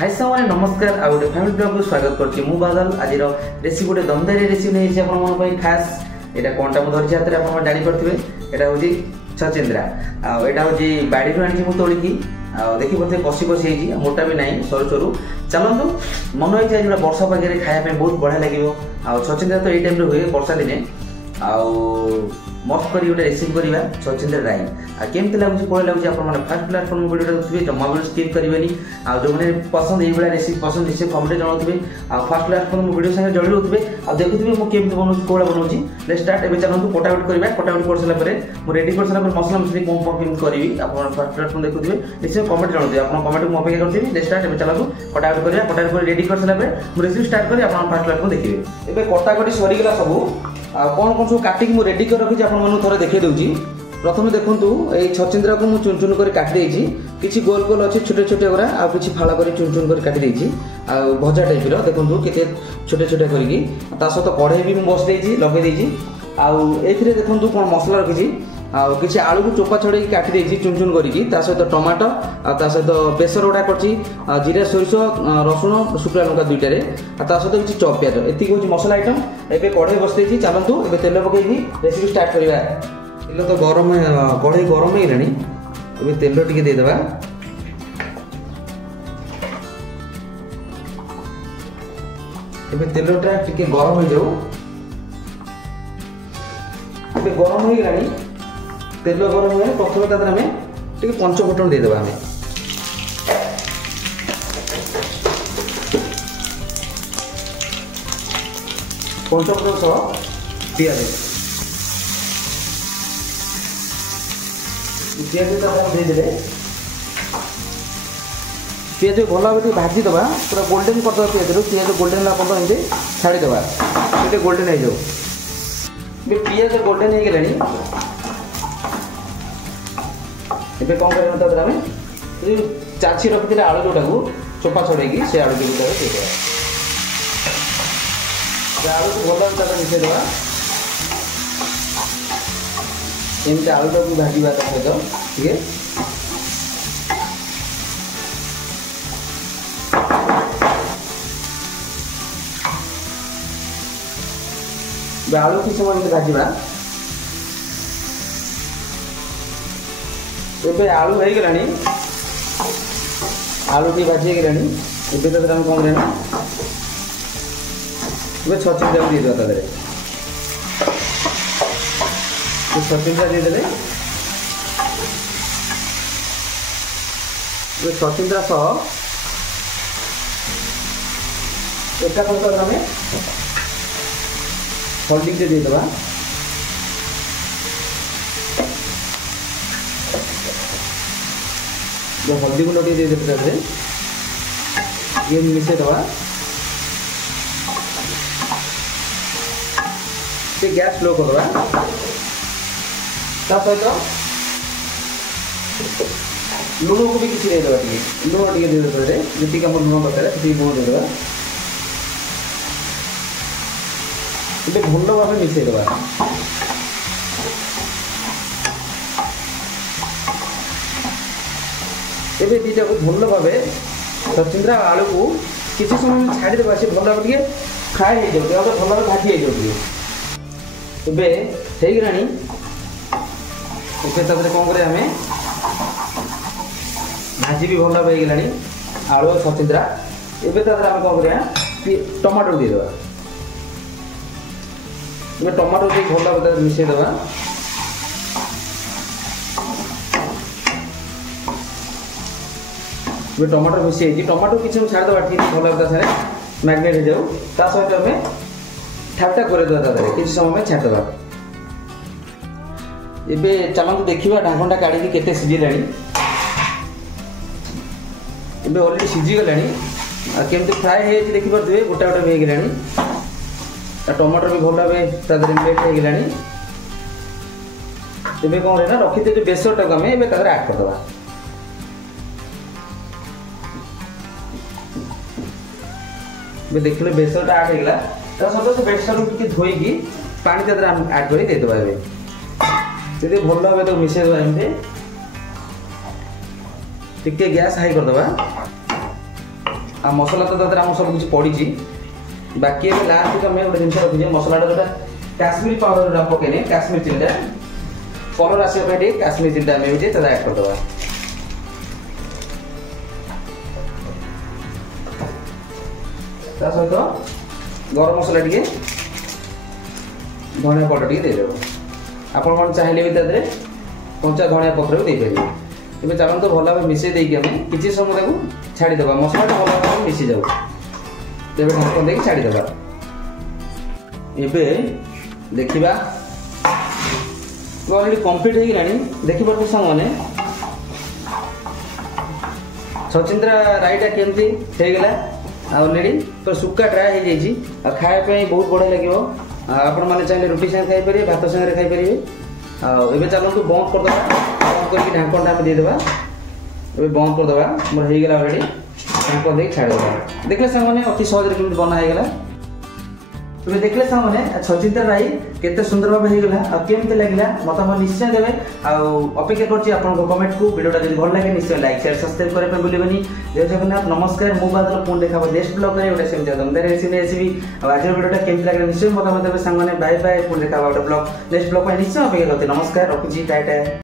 हाय सामने नमस्कार आ गोटे फैमिली ब्लॉग को स्वागत करछि मु बादल। आज रेसिपी गोटे दमदारी रेसिपी नै छै आपन मन पई खास। एटा कोनटा मु धरछि हाथ रे आपन जानि परथिबे एटा होछि छचिंद्रा आ एटा होछि बाडी रो आनि मु तोली की आ देखि परथे कसी कसी हेछि मोटा भी नाही सरू सरू। चलंतु मन होई छै जे वर्षा पागे रे खाया पे बहुत बढ़िया लागिवो आ छचिंद्रा तो एई टाइम रे होय वर्षा दिने आ मस्त करी गोटे रेसिपी करवा छचिंद्रा राई आ केमती लगुच कौन लगुच आप फास्ट प्लाटफर्म वीडियो देखिए जमा भी स्किप करेंगे आ जो मैंने पसंद ये रेसिपी पसंद निश्चय कमेंट जनाऊे आ फास्ट प्लाटफर्म वीडियो संगे जड़ी रोथे आ देखुए मुझे केमती बनाऊँ कौन बनाऊँ लेट्स स्टार्ट एवं चलते कटाकट करवा कटाकट कर सारापर मुझे रेडी कर सारापर मसला मसली कौन कौन केमती करी आप फास्ट प्लाटफर्म देखुए निश्चय कमेंट जनाऊे आप कमेंट को अपेक्षा करती लेट्स स्टार्ट एवं चलते कटाकट करवा कटाकट कर रेडी कर सारापर मुझे रेसिपी स्टार्ट करी आप फास्ट प्लाटफर्म देखिए एवं कटाकटी सरीगला सब कौन कौन सब काटिक मुझे रेडी कर रखी आपको थे देखे दूसरी प्रथम देखूँ ये छचिंद्रा को मुझे चुन चुन कर काटी किसी गोल गोल अच्छे छोटे छोटे गुरा आ किसी फाड़ कर चुन चुन कर काटी भजा टाइप देखूँ के छोटे छोटे करके सहित कढ़ई भी बस देती लगे आउे देखूँ कौन मसला रखी किसी आलू को चोपा छड़े काटी चुन चुन करके सहित टमाटो सहित बेसर गुड़ा कर जीरा सोरिष रसुण शुक्ला लंका दुईटे सहित किसी चप प्याज एति हूँ मसला आइटम एवं कढ़ई बस देती चलतु ए तेल पकई रेसिपी स्टार्ट करवा तेल तो गरम कढ़ई गरम हो तेल टिके देदेबा तेलटा टिके गरम हो जाऊ गरम हो गलानी तेल गरम हुए प्रथम तादर आम टे पंचफुटन देदेबा आम पंचफुटन सह पियाज देदेले पियाज भल भाव भाजी दबा पूरा गोल्डन करदे पियाज पियाज गोल्डन पर्यटन एमती छाड़ीदे से गोल्डन हो जाऊ पियाज गोल्डन हो गलानी ଏବେ କଣ କରିବା ତାପରେ ଆମେ ଚାଛି ରଖିଥିଲେ ଆଳୁ ଯୋଉଟାକୁ ଚୋପା ଛଡେଇକି ସେ ଆଳୁ କୁ ତାପରେ ଦେଇଦେବା ସେ ଆଳୁକୁ ଭଲ ତାପରେ ମିଶେଇ ଦେବା ଏମିତି ଆଳୁଟାକୁ ଭାଜିବା ତା ସହିତ ଟିକେ ଆଳୁ କିଛି ସମୟ ଏମିତି ଭାଜିବା ଏବେ आलू हो गलानी आलू टी भाजी हो गलानी ଏବେ ତାପରେ ଆମେ କଣ କରିବା ଏବେ ଛଚିନ୍ଦ୍ରା ଦେଇଦେବା ତା ଦେହରେ ଛଚିନ୍ଦ୍ରା ଦେଇଦେଲେ ଏବେ ଛଚିନ୍ଦ୍ରା ସହ ଏକା ସହିତ ଆମେ ହଳଦୀ ଟିକେ ଦେଇଦେବା जो हल्दी गुंड दे देते ये मिसे दवा से गैस स्लो कर दवा सहित लुण को भी किसी दे दवा लुण टे दे देते जी आम लुण दरकार से लुण देदेवा ये भल भाव मिसे दवा एबे दीटा को भल भाव छचिंद्रा आलू को किसी समय छाड़ीदेवा से भल भाव फ्राए हो जाए भल भाव भाजी हो जाए गलानी कौन करें आम भाजी भी भल भाव हो गलानी आलू छचिंद्रा एबे आम कौन करें टमाटो देदेवा टमाटो दे भल भाव मिसेदेवा टमाटो मिसी टमाटो किसी छाड़देवा भल भाव मैग्नेट हो जाऊ सहित आम ठापटा करदेवा किसी समय छाड़देवा एबे चलते देखा ढाकणटा काढ़ी केते सीझिला अलरेडी सीझीगला केमती फ्राए हो देखिपे गोटा गोटा भी होगलानी टमाटर भी भल भाव मेल्ट हो गलानी कौन रहा रखी जो बेसरटा को आम एड करदे देखिए बेसरटा आड होगा सहित से बेसर को धोईकी पानी आड कर देदेवा भल भाव मिसेदेवा एमती टिके गैस हाई करदे आ मसला तो तादर आम सब कुछ पड़ी बाकी लास्ट आम गोटे जिन रखीजे मसलाटा जो काश्मीर पाउडर पकईने काश्मीर चिल्लीटा कलर आसपे काश्मीर चिल्ली आम भी ऐड करदे सहित गरम मसला टी धनिया पाउडर टी देदेव आपण कौन चाहिए भी तादे कंचा धनिया पत्र भी देपारे तेज चलते भल भाव मिसई देकी आम किसी समय छाड़ीदे मसलाटा भल भाव मिसी जाऊ तेज ढक्कन देकी छाड़ीदे एवं देखा अलरेडी कम्प्लीट हो देखिपे सामने छचिंद्रा राईटा केमती होगला ऑलरेडी तो सुक्का ड्राए हो जाइए खायापी बहुत बढ़िया लगे आपण मैंने चाहिए रुटी सागे खाईपर भात सागे खाईपर एवं चलते बंद करदे बंद करके ढाकन आम देदेबा बंद करदे मोर होगला ऑलरेडी ढाकन देके छाड़ीदे देखले सामने अति सहज केमती बना होगला तुम्हें देखले सामने छचिंद्रा राई केते सुंदर भाव होगला केमती लगे मत निश्चय देवे अपेक्षा करछि आपन कमेंट को वीडियोटा जदि भल लगे निश्चय लाइक शेयर सब्सक्राइब करे पे भूलिबेनी। जय जगन्नाथ नमस्कार मु बादल पुन देखा नेक्स्ट ब्लॉग रे गोटे सेम दमदार रेसिपी आज वीडियोटा केमती लगे निश्चय मत देवे सांग बाय बाय पुन देखा गोटे ब्लॉग नेक्स्ट ब्लॉग निश्चय अपेक्षा करते नमस्कार रखुछि टाटा।